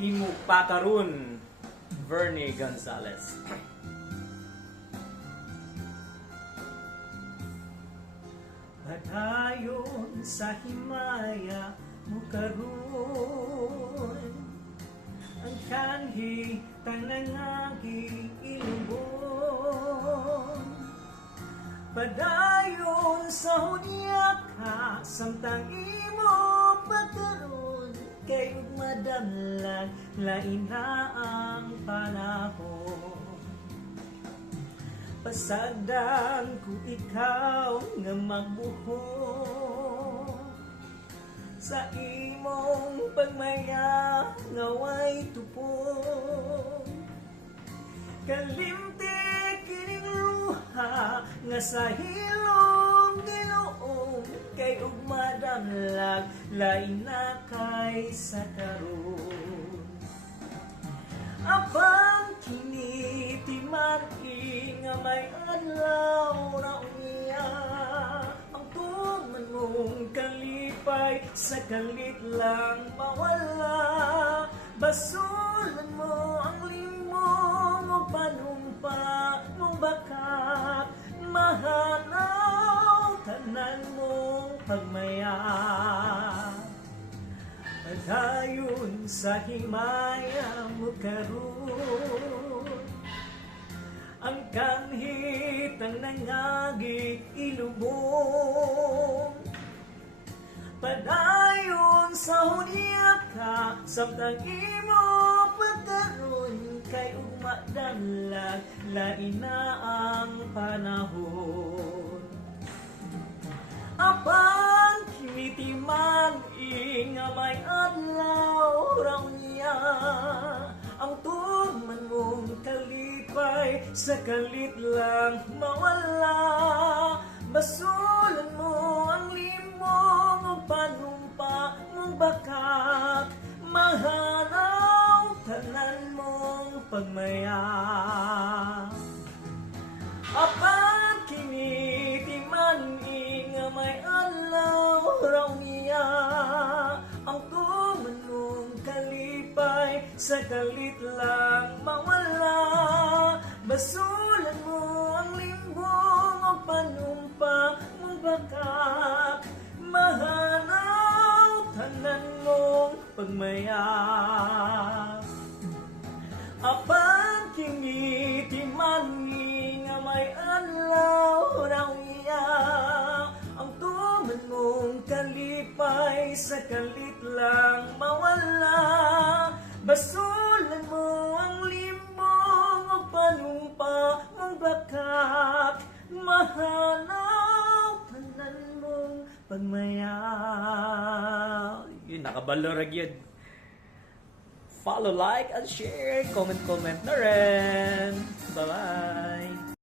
imo pakaron, Vernie Gonzalez. Padayon sa himaya mo karon, ang kanhi tanangagi ilubon. Padayon sa hunya ka samtang imo pagkaroon, kay ug madamlag lain na ang panahon. Pasagdan ko ikaw nga magbuhok sa imong pagmaya nga way tupong. Kalimti kining luha nga sa hilong Ginoong, kay ug madamlag lain na kay sa karon. Abang kini timati nga may adlaw na unya, ang tuman mong kalipay sa kalit lang mawala. Basulan mo ang limong o panumpa mong bakat, mahanaw tanan mong pagmaya. Padayon sa himaya mo karon, ang kanhit ang nangagig ilubong. Padayon sa hunya ka samtang imo pagkaroon, kay ug madamlag lain na ang panahon. Apan kinitiman nga may adlaw raw niya, ang tuman mong kalipay sa kalit lang mawala. Basulan mo ang limong o panumpa mong bakat, mahanaw tanan mong pagmaya. Apan kinitiman nga may adlaw raw niya, ang tuman mong kalipay sa kalit lang mawala. Basulan mo ang limbong o panumpa mong bakat, mahanaw tanan mong pagmaya. Apan kinitiman nga may adlaw raw niya, ang tuman mong kalipay sa kalit lang mawala. Basulan mo ang limong o panumpa mong bakat, mahanaw tanan mong pagmaya. Yun, nakabalorag yun. Follow, like, and share. Comment na rin. Bye-bye.